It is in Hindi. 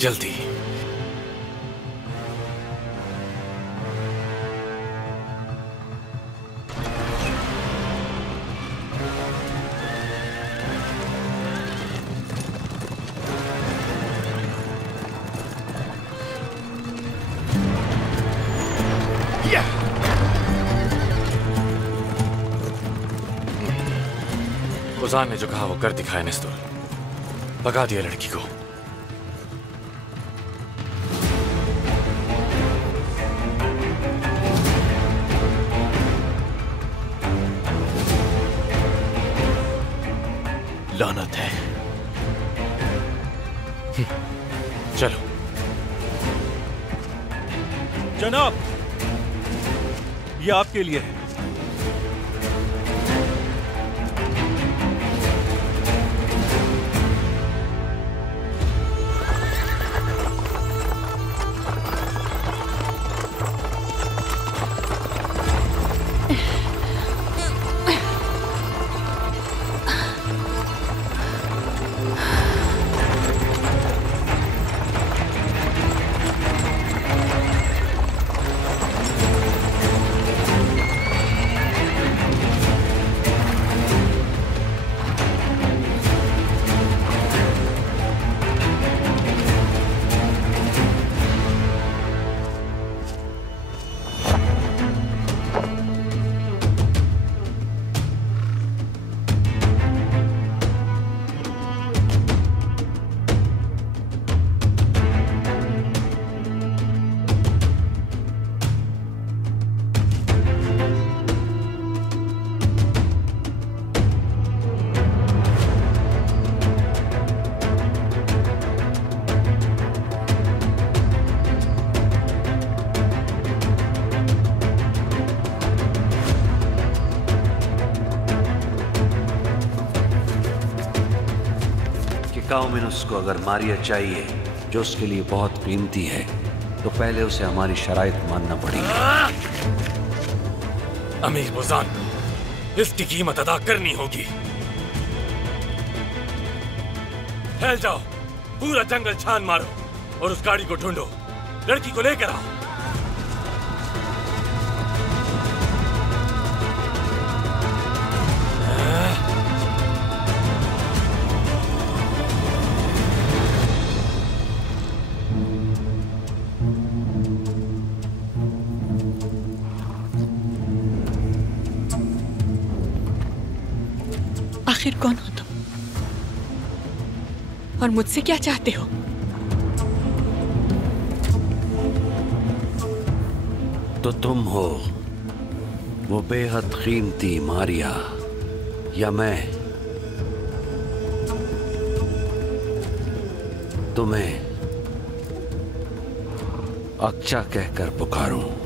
जल्दी। उजान ने जो कहा वो कर दिखाया निस्तुर। भगा दिया लड़की को। लानत है। चलो। जनाब, ये आपके लिए है। उसको अगर मारिया चाहिए जो उसके लिए बहुत कीमती है, तो पहले उसे हमारी शराइत मानना पड़ेगी। अमीर बुज़ान, इसकी कीमत अदा करनी होगी। फैल जाओ, पूरा जंगल छान मारो और उस गाड़ी को ढूंढो। लड़की को लेकर आओ। आखिर कौन हो तुम और मुझसे क्या चाहते हो? तो तुम हो वो बेहद कीमती मारिया या मैं तुम्हें अक्चा कहकर पुकारूं?